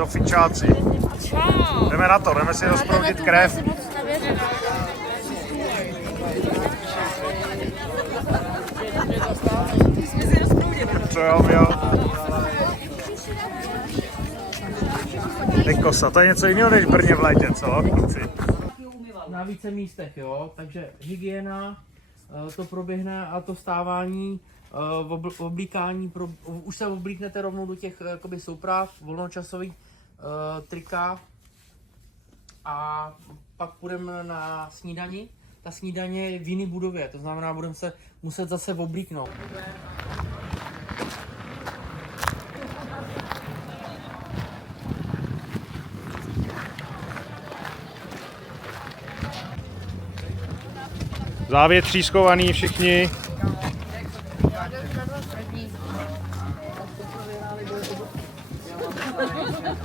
Co fičáci? Jdeme na to, jdeme si rozproudit krev. Co jo, jo. Ty kosa, to je něco jiného než v Brně v létě, co, kluci? Na více místech, jo, takže hygiena, to proběhne a to stávání, oblíkání, už se oblíknete rovnou do těch jakoby souprav, volnočasový trika a pak půjdeme na snídani. Ta snídaně je v jiné budově, to znamená, budeme se muset zase oblíknout. Závětřískovaný všichni.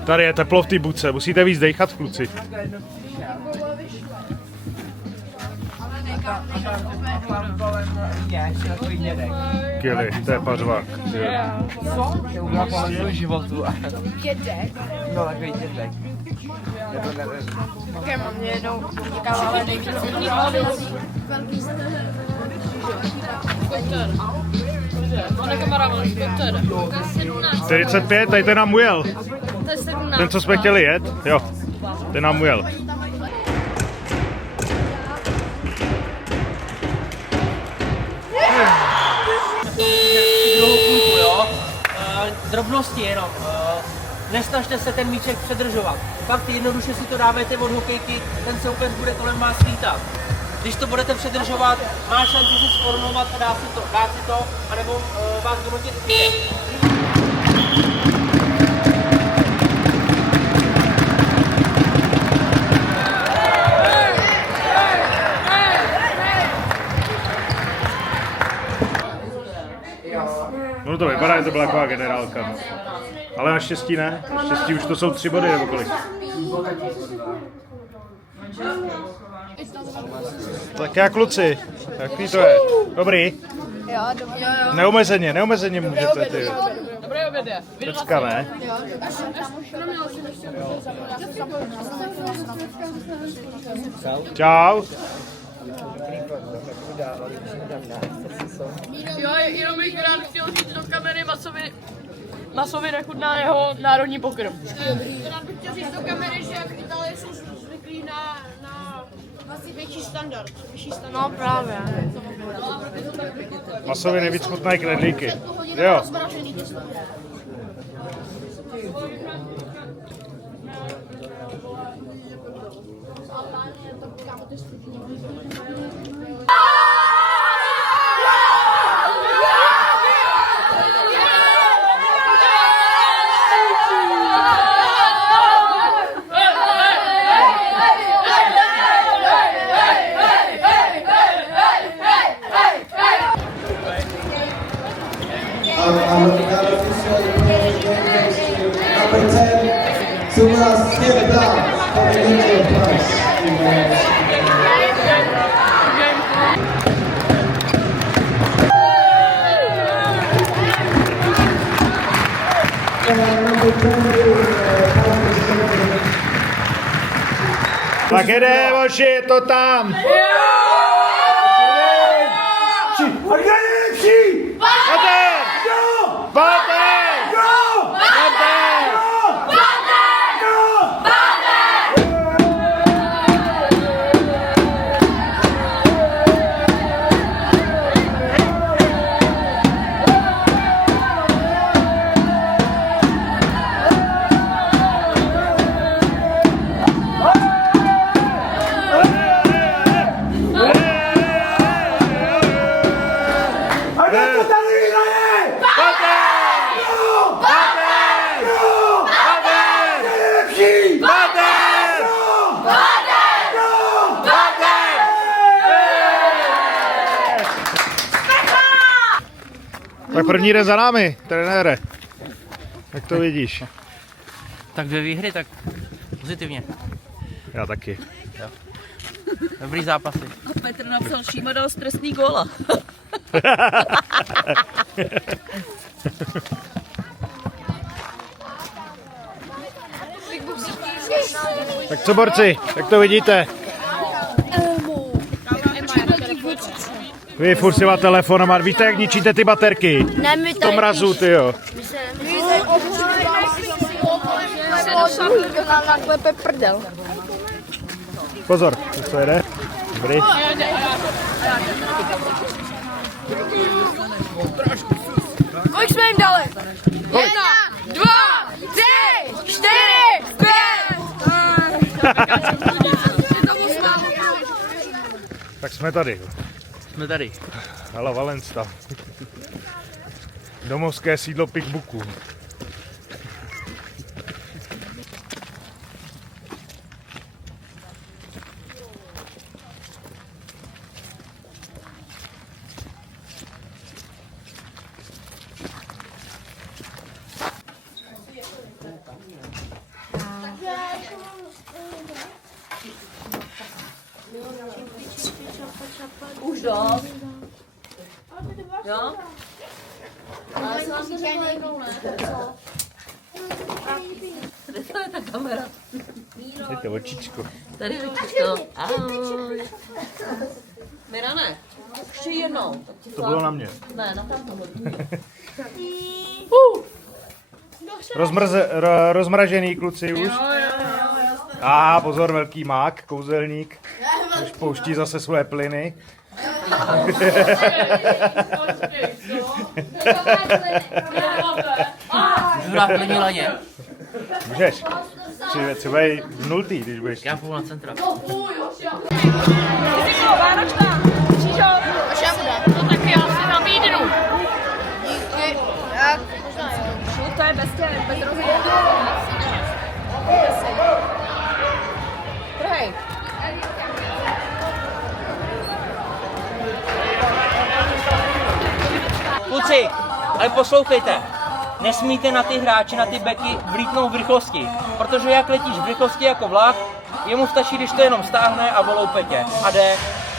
Tady je teplo v té buce, musíte víc dejchat, kluci. Kili, to je pařvák. Dědek? No, takový dědek. Také mám mě jednou říkala, ale velký kameraman, 45, tady ten nám ujel. To je 17. Ten, co jsme chtěli jet, jo, ten nám ujel. Drobnosti jenom. Nesnažte se ten míček předržovat. Fakt jednoduše si to dávajte od hokejky, ten soupeř bude kolem vás lítat. Když to budete předržovat, má šanci si sformovat a dát si to, anebo vás donutit útěk. No to vypadá, že to byla taková generálka. Ale naštěstí ne. Naštěstí už to jsou 3 body nebo kolik. Tak já kluci, jaký to je? Dobrý? Jo, dobrý. Neomezeně můžete, ty. Dobrý oběd je. Pecka, ne? Čau. Jo, jenom bych rád chtěl říct do kamery masově nechutného národní pokrm. Rád bych chtěl říct do kamery, že jak Itálie jsou zvyklí na větší standard. No právě. Masově nejvíc chutnají knedlíky. Jo. Number 10, Sumas Kevda, coming into the prize. Tak jede, moši, je to tam! A kde je nejlepší? Pater! Pater! Tak první den za námi, trenére. Jak to vidíš? Tak 2 výhry, tak pozitivně. Já taky. Jo. Dobrý zápasy. A Petr napsal, Šíma dal stresný góla. Tak co borci, jak to vidíte? Vy furt si má telefonem a víte, jak ničíte ty baterky? Ne, my V tom mrazu, tyjo. naklepe prdel. Pozor, už to jede. Dobrý. Kolik jsme jim dali? 1, 2, 3, 4, 5. Tak jsme tady. Jsme tady. Hala Valensta. Domovské sídlo Pickbooků. Už dost. Jo? Ale jsem vám to řekla jednou, ne? Kde to je ta kamera? Je to očičko. Tady očičko. Ahoj. Mirane, ještě jednou. To bylo na mě. Ne, na tamto hodinu. Rozmražený kluci už. A pozor, velký mák, kouzelník. Už pouští zase svoje plyny. Druhá plní laně. Můžeš. Třeba i v nultý, když budeš. Já půjdu na centra. Vánočka. Čížo. No tak já si nabídnu. Díky. Jak? To je bez rozhodu. Trhej. Kluci, ale poslouchejte. Nesmíte na ty hráče, na ty beky vlítnout v rychlosti. Protože jak letíš v rychlosti jako vlak, jemu stačí, když to jenom stáhne a voloupe tě. A jde.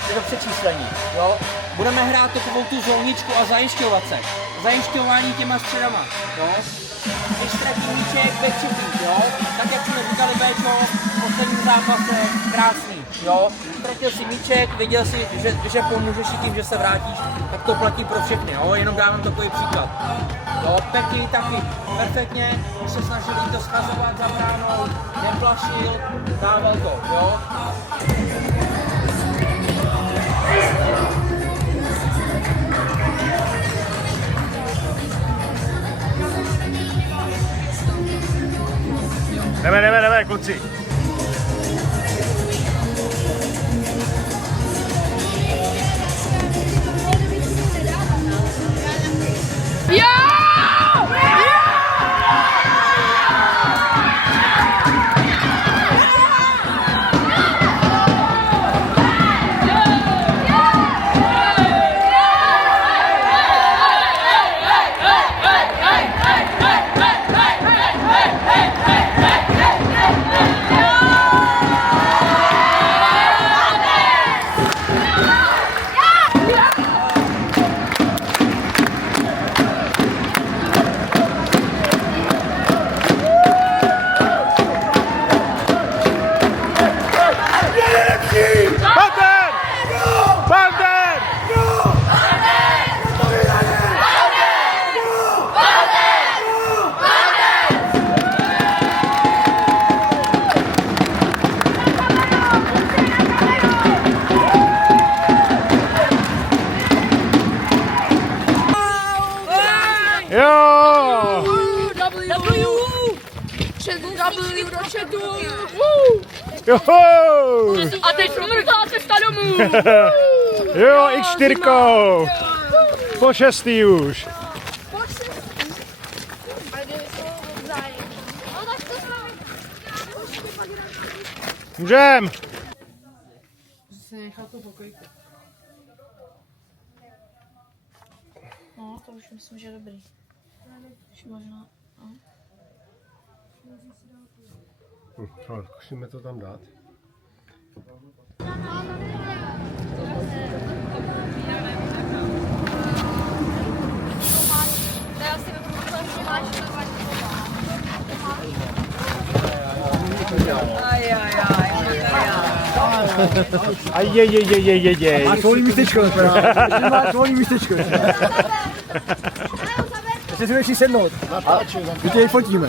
Je to přečíslení. Jo? Budeme hrát takovou tu zóničku a zajišťovat se. Zajišťování těma středama. Jo? Když ztratí míček, bek čepí, jo? Tak jak jsme říkali Béčo, v posledním zápase, krásný, jo? Ztratil si míček, viděl si, že pomůžeš i tím, že se vrátíš, tak to platí pro všechny, jo? Jenom dávám takový příklad. Jo, Peky taky perfektně se snažili to schazovat za bránou, neplašil, dával to, jo? Jdeme, kluci. Joho! A teď promrtá cesta domů. Jo, X4. Po 6. už. Můžem. No, to už myslím, že je dobrý. Už možná. Zkusíme to tam dát. Aj. Ajejejejejejej. Máš volný místečko, máš volný místečko. Ještě si budeš sednout. My tě fotíme.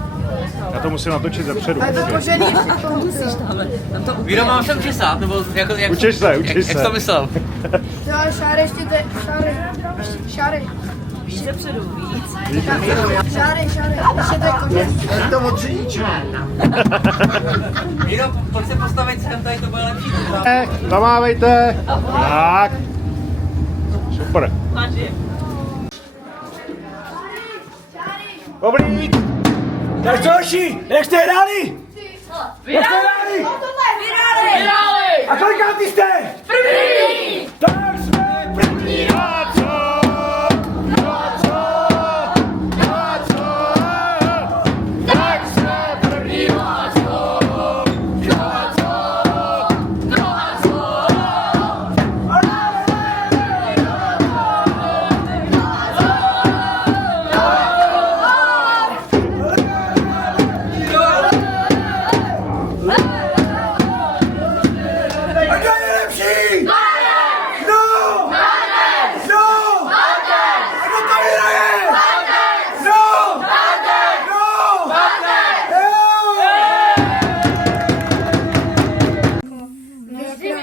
Já to musím natočit zepředu. Víro, mám sem přisát, nebo jako, jak, Učeš se. jak to myslel? Šáry, ještě te, šáry. Víc zepředu, víc. Šáry, ještě te koně. To odříč. Víro, pojď se postavit sem, tady to bude lepší. Zamávejte. Tak. Super. Oblík. Tak co hoši, jak jste hráli? Jak jste hráli? Vyhráli! A kolikátý jste? První! Tak jsme první.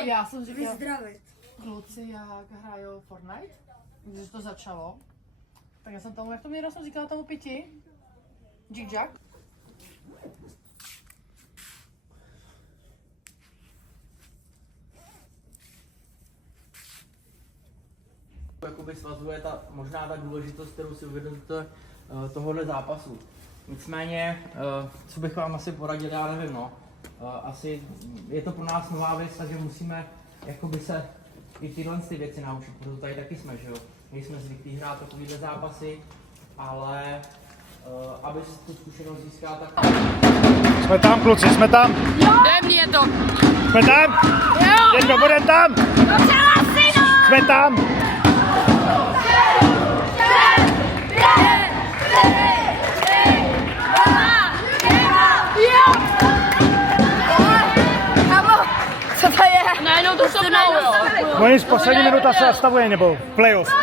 Já jsem říkala, kluci, jak hrajou Fortnite, když to začalo, tak já jsem tomu, jak to mě jsem říkala tomu piti, Jig-Jack. Jakoby svazuje možná ta důležitost, kterou si uvědomíte tohohle zápasu. Nicméně, co bych vám asi poradil, já nevím, no. Asi je to pro nás nová věc, takže musíme jakoby se i tyhle ty věci naučit, protože tady taky jsme, že jo. Nejsme zvyklí hrát takovýhle zápasy, ale aby si tu zkušenost získal, tak... Jsme tam, kluci, jsme tam. Dej mě to! Jsme tam. Děďko, budem tam. Jsme tam. Co to je? Najednou to stopnou, jo. No nic, poslední minuta se nastavuje, nebo playoff.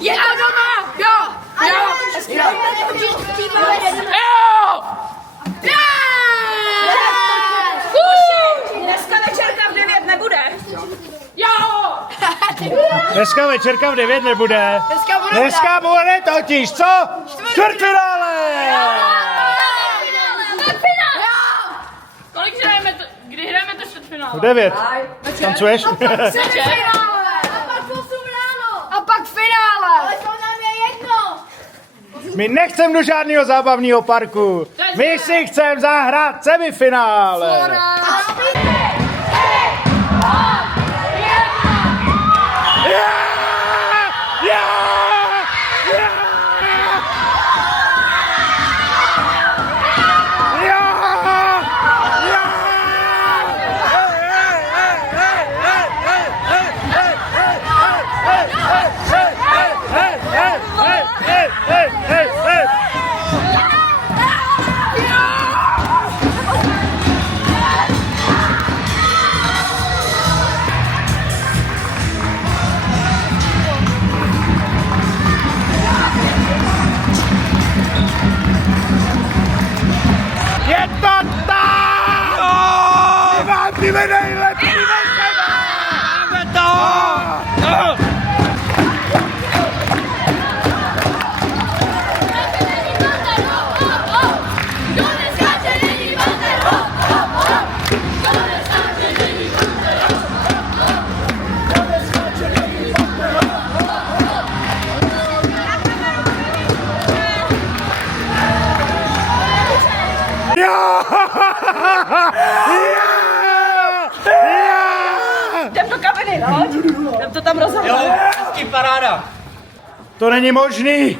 Je to doma! Jo! Dneska večerka v 9 nebude. Dneska večerka v 9 nebude. Dneska bude totiž, co? Čtvrtfinále! Kolik hrajeme to? Kdy hrajeme to čtvrtfinále? 9. Tancuješ? A pak 8 ráno. A pak finále. Ale to nám je jedno. My nechceme do žádného zábavného parku. My si chceme zahrát semifinále. Yeah! Jdem to tam rozhodnout. Jo, hezký paráda. To není možný!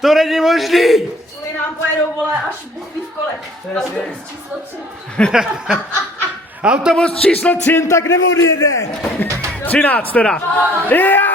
To není možný! Kvůli nám pojedou, vole, až Bůh ví v kolech. Autobus číslo 3. Autobus číslo 3 jen tak neodjede! 13 teda. Já!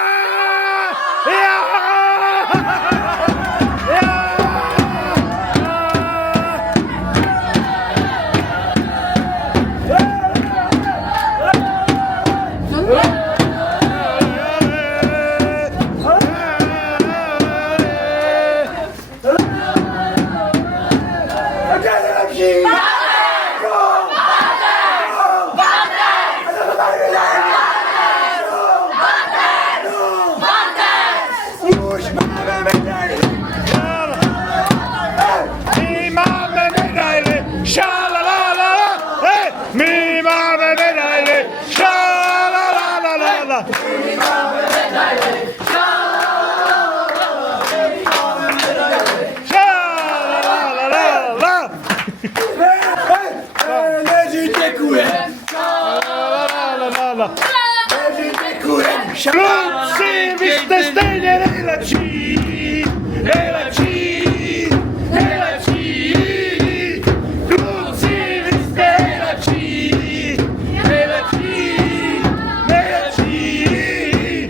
Kluci, vy jste stejně nejlepší, nejlepší, nejlepší. Kluci, vy jste nejlepší, nejlepší, nejlepší.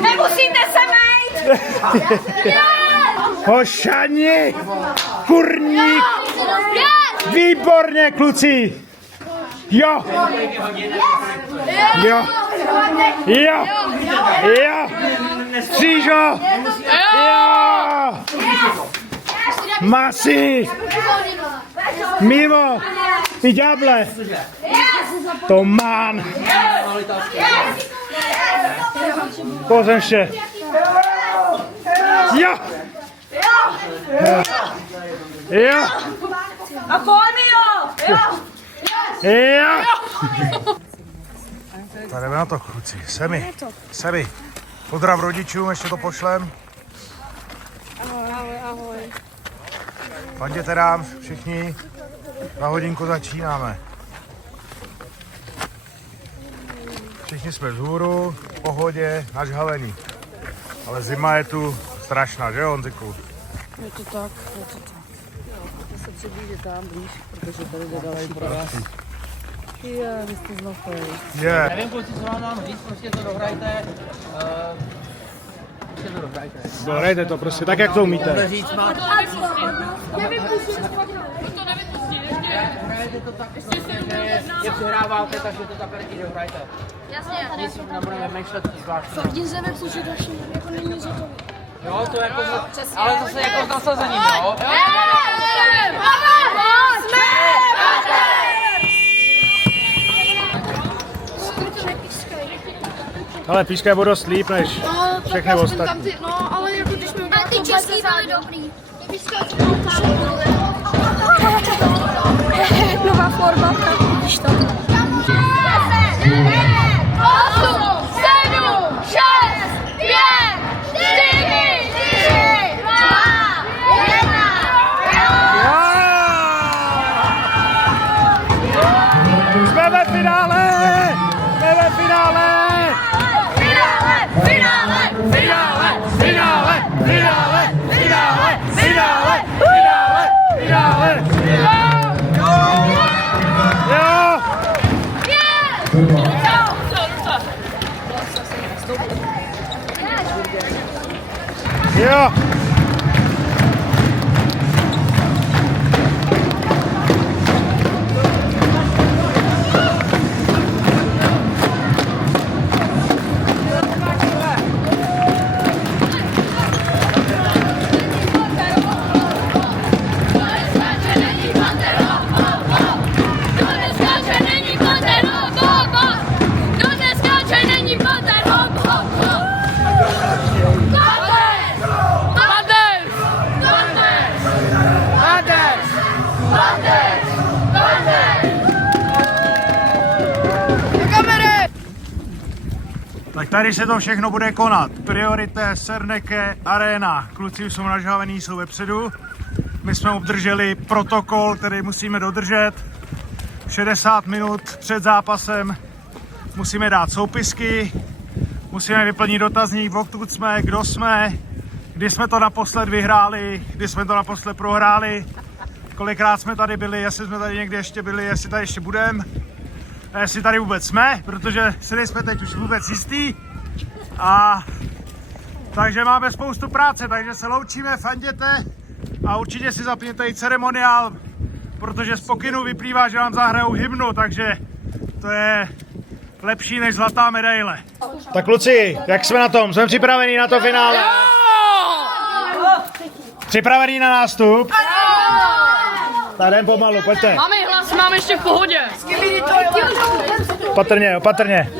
Nemusíte se mít! Hošani, kurník, výborně, kluci. Jo! Jo! Jo! Jo! Křížo! Jo! Masi! Mimo! Ty ďáble! Tomán! Pozem ještě! Jo! Jo! A Polmio! Jo! Jo! Tak jdeme na to, kluci. Semi. Pozdrav rodičům, ještě to pošlem. Ahoj. Fanděte nám všichni. Na hodinku začínáme. Všichni jsme vzhůru, v pohodě, nažhavení. Ale zima je tu strašná, že jo, Honziku? Je to tak. Se přiblížit tam blíž, protože tady jde daleko pro vás. Vy jste zlapali. Nevím, kluci, co vám mám říct, prostě to dohrajte. Dohrajte to prostě tak, jak to umíte. Říct má. Nevypustí. Hrajete to tak, prostě, že je přehráváte, takže to takhle i dohrajte. Jasně. Nic nebudeme myšlet zvláštního. Fakt se nepustí další, jako není za to. Jo, to jako, ale zase jako s nasazením, jo? Ale pískaj budou dost líp než všechny ostatní. No, ale jako když mi A ty český byly dobrý. nová forma, když to. 8, 7, 6, 5, 4, 3, 2, 1. Jsme ve finále! Jsme ve finále! Jo! Tak tady se to všechno bude konat. Priorité, Serneke, Arena. Kluci už jsou nažhavení, jsou vepředu. My jsme obdrželi protokol, který musíme dodržet. 60 minut před zápasem musíme dát soupisky, musíme vyplnit dotazník, odkud jsme, kdo jsme, kdy jsme to naposled vyhráli, kdy jsme to naposled prohráli, kolikrát jsme tady byli, jestli jsme tady někdy ještě byli, jestli tady ještě budeme, jestli tady vůbec jsme, protože si nejsme teď už vůbec jistý. A takže máme spoustu práce, takže se loučíme, fanděte a určitě si zapněte i ceremoniál, protože z pokynu vyplývá, že vám zahrajou hymnu, takže to je lepší než zlatá medaile. Tak kluci, jak jsme na tom? Jsme připravení na to finále? Připravení na nástup? Tak jdem pomalu, pojďte. Máme hlas, máme ještě v pohodě. Opatrně, opatrně.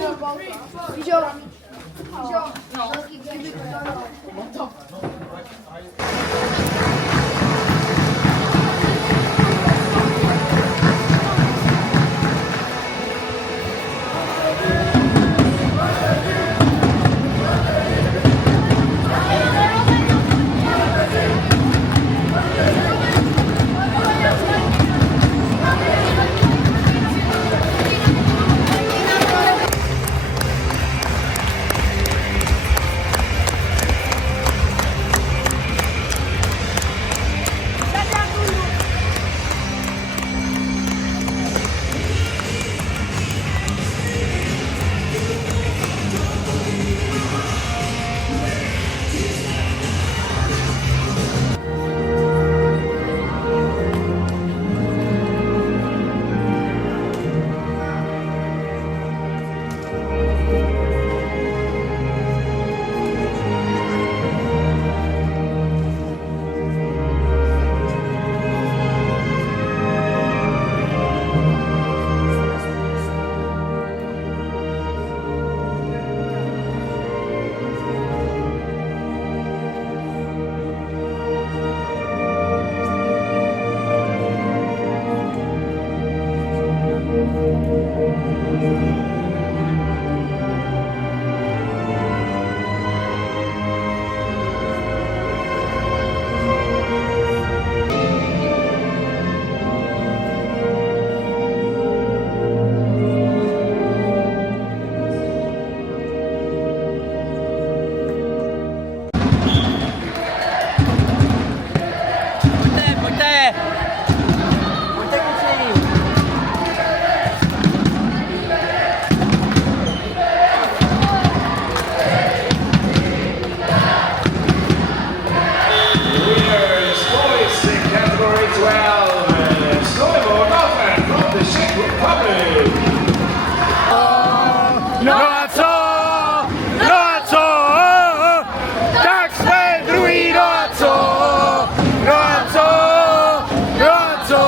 No a co? No a co? Tak jsme druhý, no a co? No a co? No a co?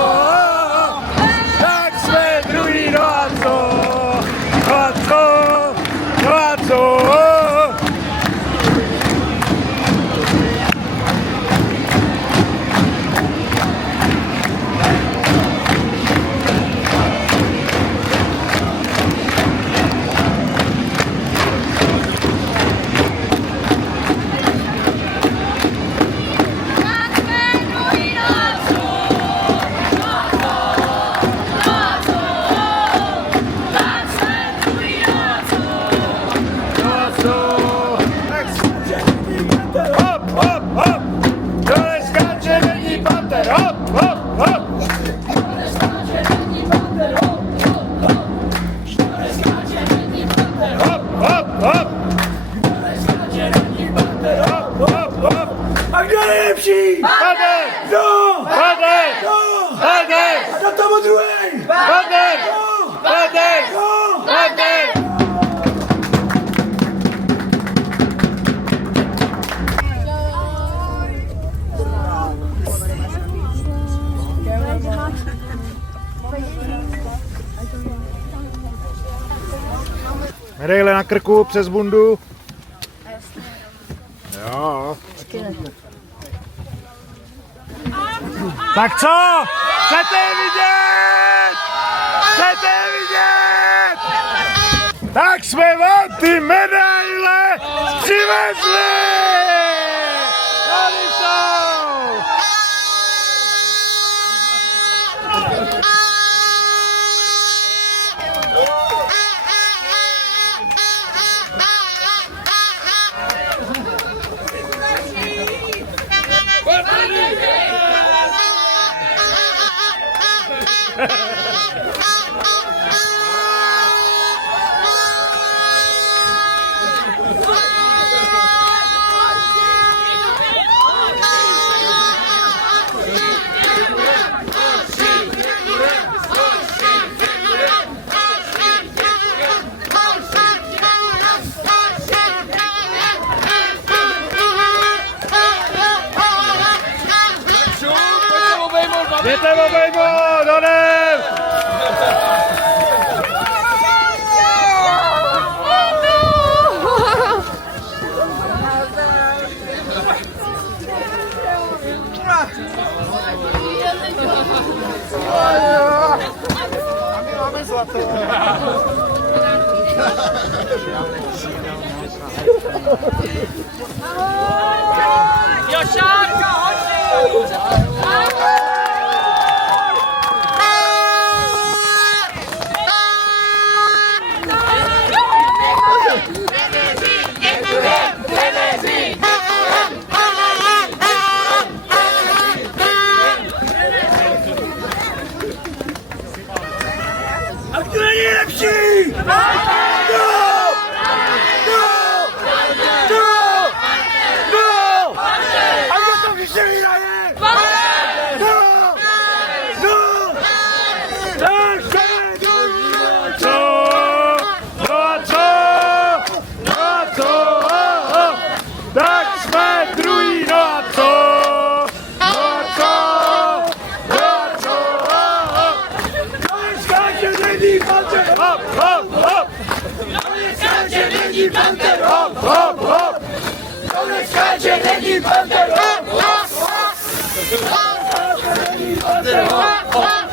Tak jsme druhý, no a co? No a co? No a co? A kdo je nejlepší? Pater! Kdo? Pater! Kdo? Pater! A kdo tomu druhý? Pater! Kdo? Pater! Kdo? Pater! Medaile na krku přes bundu. Jo. Tak co? Chcete je vidět? Chcete je vidět? Tak jsme vám ty medaile přivezli! Tady jsou! Pojďte obejmout, Donem! Jošárka, hoši! A kdo je nejlepší? Kdo? A kdo to když vyhraje? Tak jsme druhý, no a co? Skáče není panter! Hop, hop, hop! Skáče není panter! Hop, hop, hop! Skáče není panter! Skáče není panter!